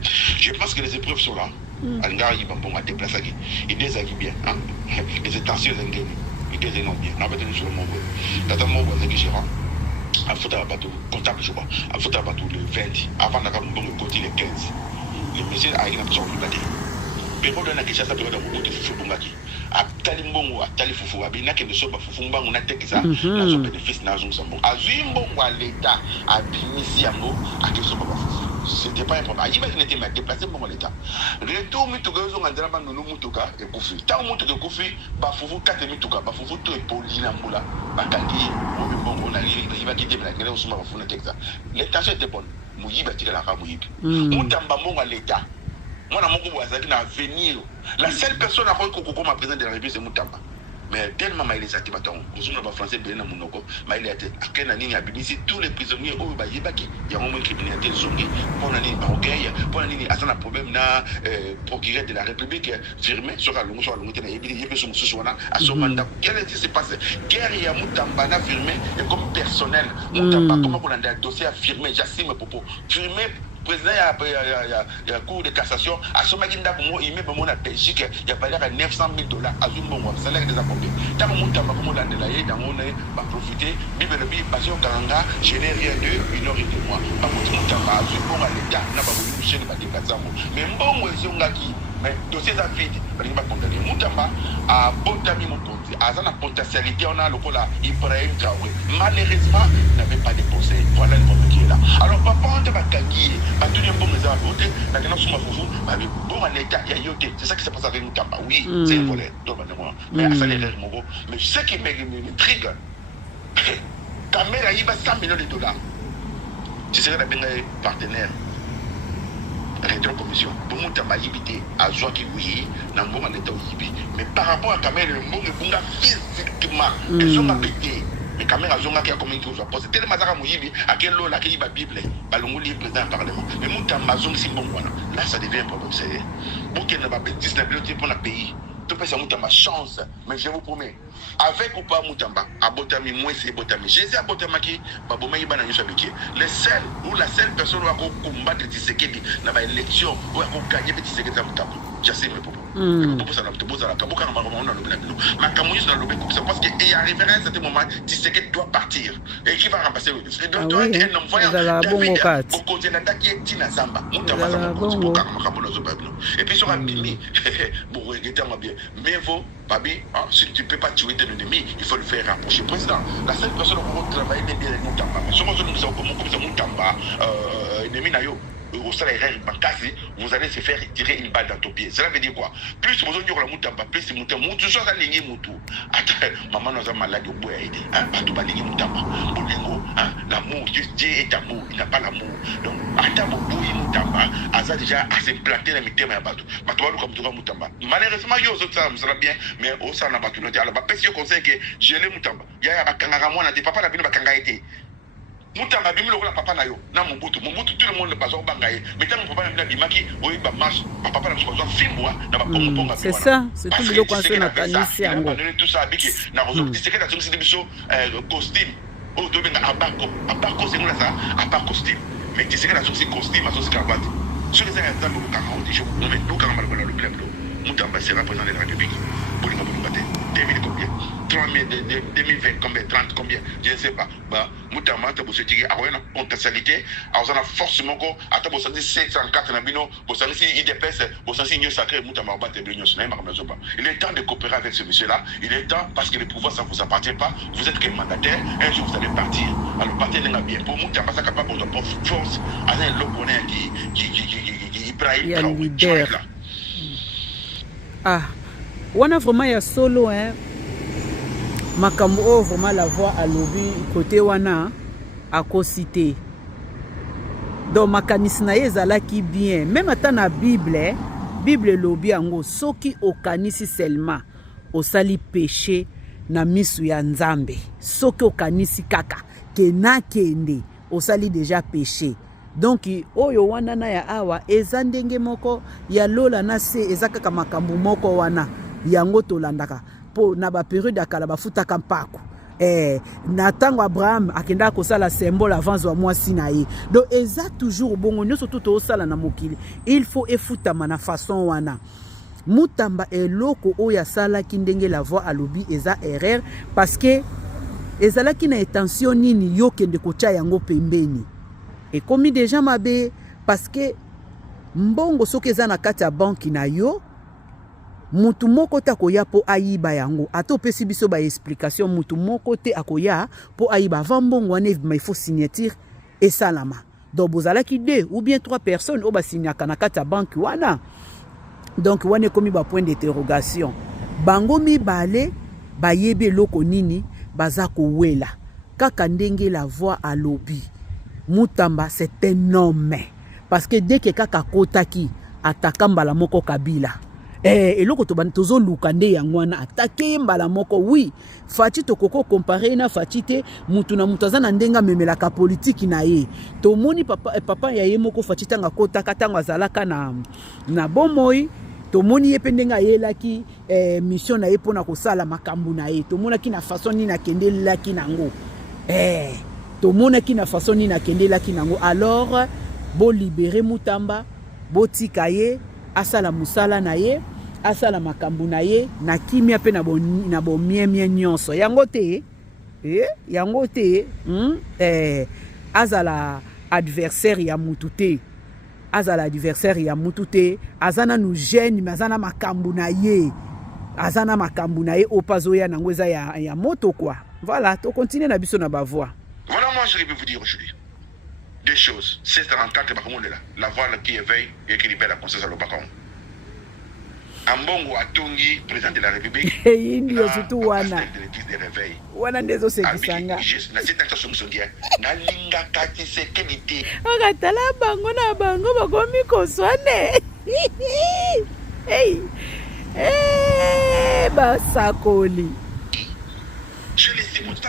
Je pense que les épreuves sont là. Anga il va bon à déplacer. Il désagit bien. Les intentions sont bien. Il désagit bien. On va tenir sur le mot. Tata Mo voisin qui gérant. Il faut avoir bateau comptable je crois. Il faut avoir bateau le 20 avant d'avoir un bon côté le 15. Le monsieur a une option de bateau. Période na kisha sa période de beaucoup de fufu bongaki. A talimbongo a talifufu abina ke so ba fufu mbangu na tekisa na so bénéfice na zongo sambo. Azuimbongo a l'état a binisi yango a ke so ba fufu. C'était pas un problème. Il va n'était pas déplacé pour l'État. Retour mituka zo ngandela ba nunu mutuka e kufi. Ta mutuka kufi ba fufu 4 mituka ba fufu to e polina mbula ba kangi bongo na il va quitter la guerre osuma ba funa tekisa. L'État était bon. Muyiba tika la ka muyibi. Mutamba mbongo l'État. Moi, je venir. La seule personne à qui ma président de la République, c'est Moutamba. Mais tellement il est actif, je ne français, mais il est actif. Tous les prisonniers, il y a un moment criminalité, pour l'année marocaine, pour l'année, à un problème, procureur de la République, firmé sur la longue, il y a à son mandat. Qu'est-ce qui s'est passé? Guerre, il y a Moutamba firmé, et comme personnel, Moutamba, comment on a un dossier affirmé, j'assume propos, firmé. Président, il y a cour de cassation. À ce moment-là, il met en Belgique, il y a valeur à $900 000. À Zumbongo, le salaire des accomplis. Tant que mon tabac, comme on l'a délayé, dans mon nez, va profiter. Bible le bi, passion Karanga, je n'ai rien d'eux, une heure et deux mois. Par contre, mon tabac, à Zumbongo, à l'État, n'a pas voulu toucher les bâtiments. Mais bon, ils ont gagné. Mais dossier à vide, il va condamner. Moutamba a Botami Mokonzi, à la potentialité, on a le cola Ibrahim Traoré. Malheureusement, n'avait pas déposé. Voilà le problème qui est là. Alors, papa, on va gagner. Tout le monde a voté. Maintenant, sur ma foufou, bon, en état, il y a yoté. C'est ça qui s'est passé avec Moutamba. Oui, c'est un volet. Mais à ça, les rêves, mon gros. Mais ce qui m'intrigue, Caméra, il va $100 millions. Tu serais la partenaire. Rétro-commission. Pour moi, tu as évité à Joaquin oui, dans le moment où mais par rapport à Caméra, le monde est physiquement, ils ont pété. Mais Caméra, ils ont qui a commis tout ça. Parce que tellement ça mouillé, à quel lot la Bible, Balongo libre président du Parlement. Mais mon Amazon, c'est bon, là, ça devient un problème sérieux. Pour qu'il n'a pas 19 millions pour le pays. Tout ça, Moutamba chance, mais je vous promets, avec ou pas Moutamba, à Botami, moi c'est Botami. Jésus à Botama qui, Baboma Ibana Yushabiki. Le seul ou la seule personne qui a combattre Tshisekedi dans l'élection, ou qui a gagné Tshisekedi à Moutamba. J'assume mes propos. Pour ça, la Kabuka, on a le blanc. Ma Camouille, dans le blanc, parce qu'il y a référence à ce moment, Tshisekedi doit partir. Et qui va remplacer le dossier. Il doit être un homme voyant. David, au côté d'attaquer Tina Zamba. Moutamba, ça va et puis sur un mimi, pour regretter moi bien. Mais vous, Babi, si tu ne peux pas tuer ton ennemi, il faut le faire rapprocher. Président, la seule personne qui va travailler bien avec Moutamba. Si on nous a comme ça Moutamba, ennemi Nayo. au salaire vous allez se faire tirer une balle dans ton pied. Cela veut dire quoi? Plus vous avez la moutamba, plus c'est moutamba. Moutou soit aligné moutou. Attends, maman nous a malade au bout à aider. Pas tout baligé moutamba. Bolingo, l'amour, Dieu est amour, il n'a pas l'amour. Donc, attends, boui moutamba, Aza déjà à s'implanter dans mes thèmes à bateau. Bateau comme tout moutamba. Malheureusement, yo ça va bien, mais au sein de bateau, alors, parce que conseil que je l'ai moutamba. Il y a un bakanga moi, n'a pas la bine bakanga été. Moutamba bimi lokola papa na yo na Mobutu tout le monde bazwa bangaye mais tant papa na bimaki oyi ba marche papa na bazwa fimbwa na ba ponga c'est ça c'est tout le conseil na kanisi yango tout ça biki na rezo diseke na zongi biso costume o do benga abako c'est ngula ça abako costume mais diseke na zongi costume azosi cravate sur les années dans le carreau des jours mais nous quand on le blablo Moutamba c'est représentant de la République bolinga bolinga 2000 combien 2020 combien 30 combien je ne sais pas bah Moutamba ta bosse tigi a une potentialité a on a forcément ko ata bosse 704 na bino bosse si IDPS bosse si Union sacrée Moutamba ba te l'Union na ma pas il est temps de coopérer avec ce monsieur là il est temps parce que le pouvoir ça vous appartient pas vous êtes que mandataire un jour vous allez partir alors partez n'est bien pour Moutamba ça capable de force à un loponais qui Ibrahim Traoré ah wana vraiment ya solo hein makambo vraiment la voix à lobby côté wana à cité donc makanisi na ezalaki bien même ata na bible bible lobby yango soki okanisi seulement osali péché na misu ya nzambe soki okanisi kaka kena kende osali déjà péché donc oyo wana na ya awa eza ndenge moko ya lola na se eza kaka makambo moko wana yango tolandaka po na ba période akala bafutaka mpako na tango Abraham akenda kosala symbole avant wa mwasi na ye donc eza toujours bongo nyonso tout osala na mokili il faut efutama na façon wana Moutamba eloko oyo asalaki ndenge la voix alobi eza erreur parce que ezalaki na intention nini yo kende kotia yango pembeni et komi déjà mabe parce que mbongo soki eza na kati ya banki na yo mutu moko te akoya po ayiba yango ata opesi biso ba explication mutu moko te akoya po ayiba avant mbongo wana il faut signature esalama donc bozalaki 2 ou bien 3 personnes oyo basignaka na kati ya banki wana donc wana ekomi ba point d'interrogation bango mibale bayebi eloko nini baza kowela kaka ndenge la voix alobi Moutamba c'est un homme parce que dès que kaka kotaki ataka mbala moko Kabila eloko tozo luka nde yango wana atake mbala moko oui faci tokoko comparer na faci te mutu na mutu aza na ndenga memelaka politiki na ye tomoni papa ya ye moko faci tanga kotaka tango azalaka na bomoi tomoni ye pe ndenga ayelaki mission na ye mpona kosala makambo na ye tomonaki na façon nini akendelaki nango tomonaki na façon nini akendelaki nango alors bo libérer Moutamba botika ye asala musala na ye asala makambo na ye na kimia pe na bo miemie nyonso yango te azala adversaire ya mutu te azala adversaire ya mutu te azana nu jeune mais azana makambo na ye opazoya nango eza ya moto quoi voilà to continuer na biso na ba voix. Voilà moi je vais vous dire aujourd'hui deux choses. C'est 34 la voix qui éveille et qui libère la conscience à l'Obakon. Ambongo Atongi, président de la République. Indio surtout wana. Wana ndezo sekisanga. Na cette action songia. Na linga kati sécurité. Akatala bango na bango bakomi koswane. Hey. Basakoli. Je les supporte,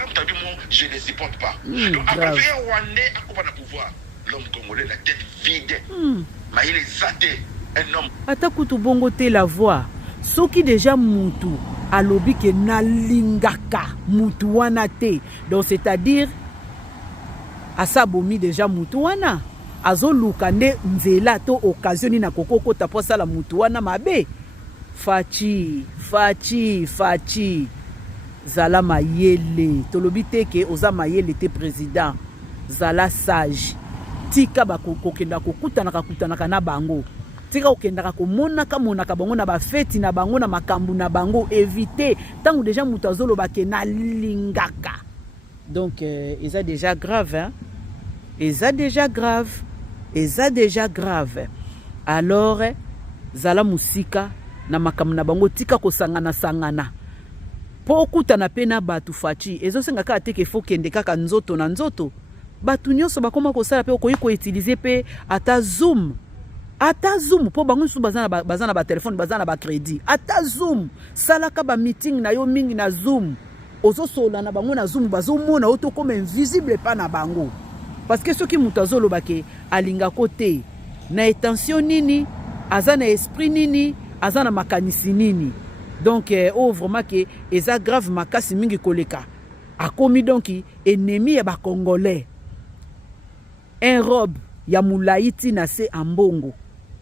je les supporte pas. Donc après Rwandais à quoi pouvoir. L'homme congolais la tête vide. Mais il est zaté. Un homme. Ata kutu bongo te la voix. Soki déjà mutu alobi ke na lingaka mutu wana te. Donc c'est-à-dire asabomi déjà mutu wana. Azoluka nde nzela to occasion na kokoko taposa la mutu wana mabe. Fachi. Zala mayele tolobi te ke oza mayele te président zala sage tika bakokenda kokutanaka na bango tika okendaka komonaka bango na bafeti na bango na makambu na bango éviter tango déjà mutu azoloba ke na lingaka donc eza déjà grave hein eza déjà grave eza déjà grave. Alors zala musika na makambo na bango tika kosangana sangana po okutana pe na batu faci ezosenga kaka te ke fo kende kaka nzoto na nzoto. Batu nyonso bakoma kosala pe okoki koutilize pe ata zoom po bango nyonso baza na batelefone baza na bacrédit ata zoom salaka bameeting na yo mingi na zoom ozosola na bango na zoom bazomona oto comme invisible pa na bango parce que soki moto azoloba ke alingako te na intention nini aza na esprit nini aza na makanisi nini. Donc vraiment ke eza grave makasi mingi koleka akomi donc ennemi ya bakongolais. Un robe ya mulaiti na se ambongo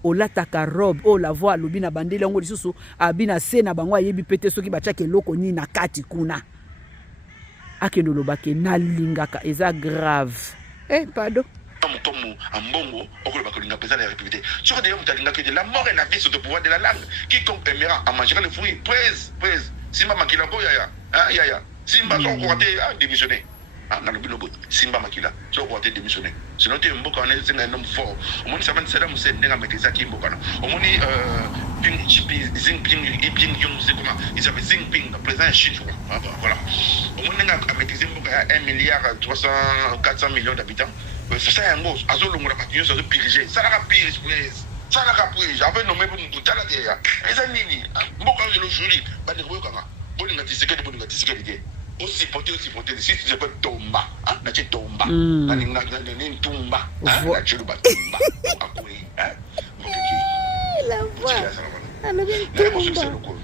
olataka robe o la voix lobi na bandeli yango lisusu abina se na bango ayebi pete soki bachaka eloko nini na kati kuna akendo lobake na lingaka eza grave. Pardon. Comme ambongo okolo bakolinga président de la République. Sur des hommes que la mort et la vie sont au pouvoir de la langue. Quiconque aimera à manger les fruits, presse. Simba makila ko yaya. Simba sont croité à démissionner. Dans le binobo, Simba makila sont croité démissionner. Sinon tu es mboka on est un homme fort. Au moins ça va Saddam Hussein nenga metezaki mboka. Au moins Ping Jinping Yong c'est comment ils avaient Jinping président Chine voilà. Au moins nenga maîtriser mboka 1 milliard 300 400 millions d'habitants. C'est ça un mot. Azolo mura patinyo ça piriger. Ça la pire ça la pire. J'avais nommé pour nous tala derrière. Et ça nini. Mboka le joli. Ba de boyo kanga. Bolinga tiseke de. Aussi porter si tu peux tomba. Na che tomba. Na ni tomba. Na che ba tomba. Akuri. La voix.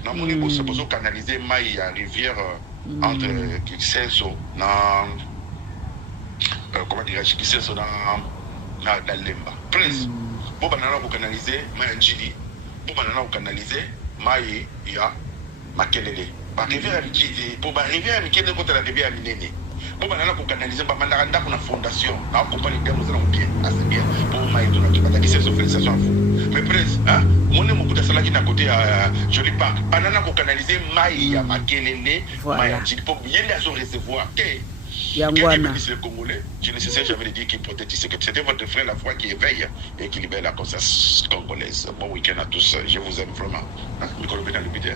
Na moni bo se poso canaliser mai à rivière entre Kinshasa na comment dirais-je qui c'est ça dans Lemba. Prince. Bon banana pour canaliser mai njidi. Bon banana pour canaliser mai ya makelele. Ba rivière mikidi pour ba rivière mikidi contre la rivière minene. Bon banana pour canaliser ba mandanda pour la fondation. Na compagnie de nous allons bien, assez bien. Pour mai de notre pas qui c'est félicitations à vous. Mais Prince, mon nom beaucoup de salaki na côté à Joli Park. Banana pour canaliser mai ya makelele, mai njidi pour bien les recevoir. Yangwana. Le Congolais, je ne sais jamais dire qu'il protège. C'était votre frère la foi qui éveille et qui libère la conscience congolaise. Bon week-end à tous. Je vous aime vraiment. Micro dans le bidé.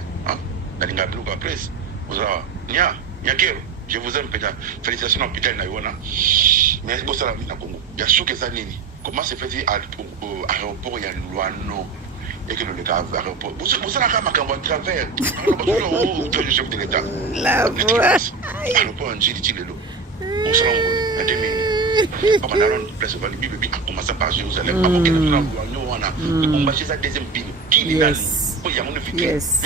Dans les gablous après. Vous avez je vous aime peut-être. Félicitations à Pétain Naïwana. Mais c'est pour ça la Congo. Il y a que ça nini. Comment se fait-il à l'aéroport il y a une loi non et que le gars à l'aéroport. Vous savez quand on travers. Le chef de l'État. La voix. L'aéroport en Jili Chilelo. Au salon, à 2000. Comme on a l'on place sur le Bibi, on commence à parler aux élèves. Avant qu'elle ne soit on a on va chez sa deuxième pile. Qui est dans il y a mon efficace.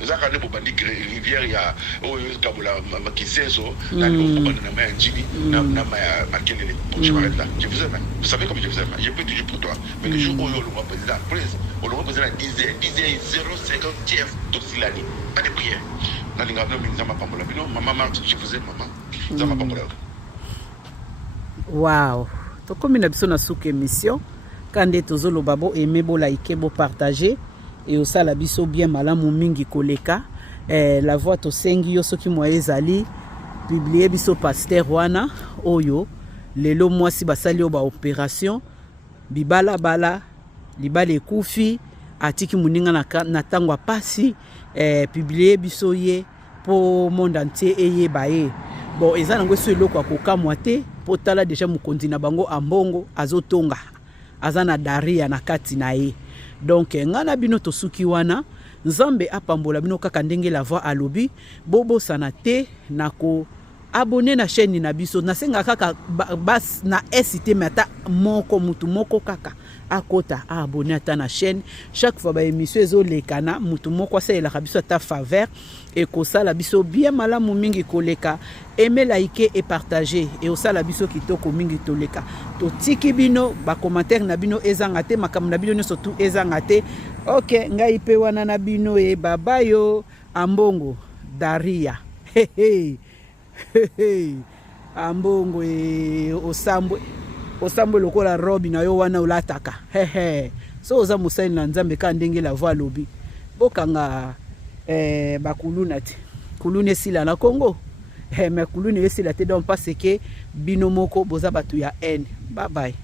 Vous avez pour bandi rivière il y a au Kabola Makiseso, là nous pour na main Jili, na Makelele. Bon je m'arrête là. Je vous aime. Vous savez comme je vous aime. Je peux toujours pour toi. Mais le jour où le roi président prince, on le roi président disait 0,50 de Silani. Pas de prière. Na linga bino minzama pambola bino maman je vous aime maman. Nzama pambola. Wow. Tokomi na biso na suka émission kande tozoloba bo aimer bo like bo partager et osala biso bien malamu mingi koleka la voix tosengi yo soki mwa ezali publier biso pasteur wana oyo lelo mwasi basali yo ba opération bibala bala libala ekufi atiki muninga na tango pasi publier biso ye po monde entier eyeba ye. Bon eza nango so eloko akokamwa te po tala déjà mokonzi na bango ambongo azotonga aza na daria na kati na ye. Donc ngana bino tosuki wana nzambe apambola bino kaka ndenge la voix alobi bobo sana te nako abonner na chaîne na biso nasenga kaka bas na ST mata moko mutu moko kaka akota abonner ata na chaîne chaque fois ba émission ezolekana mutu moko asala biso ata faveur et kosala biso bien malamu mingi koleka aimer liker et partager et osala biso kitoko mingi toleka totiki bino ba commentaire na bino ezanga te makambo na bino surtout ezanga te. OK ngai pe wana na bino e babayo ambongo daria ambongo osambwe lokola robi na yo wana ulataka so oza musali na nzambe ka ndenge la voix lobi bokanga bakuluna te kuluna esila na Congo mais kuluna esila te donc parce que bino moko boza batu ya haine. Bye bye.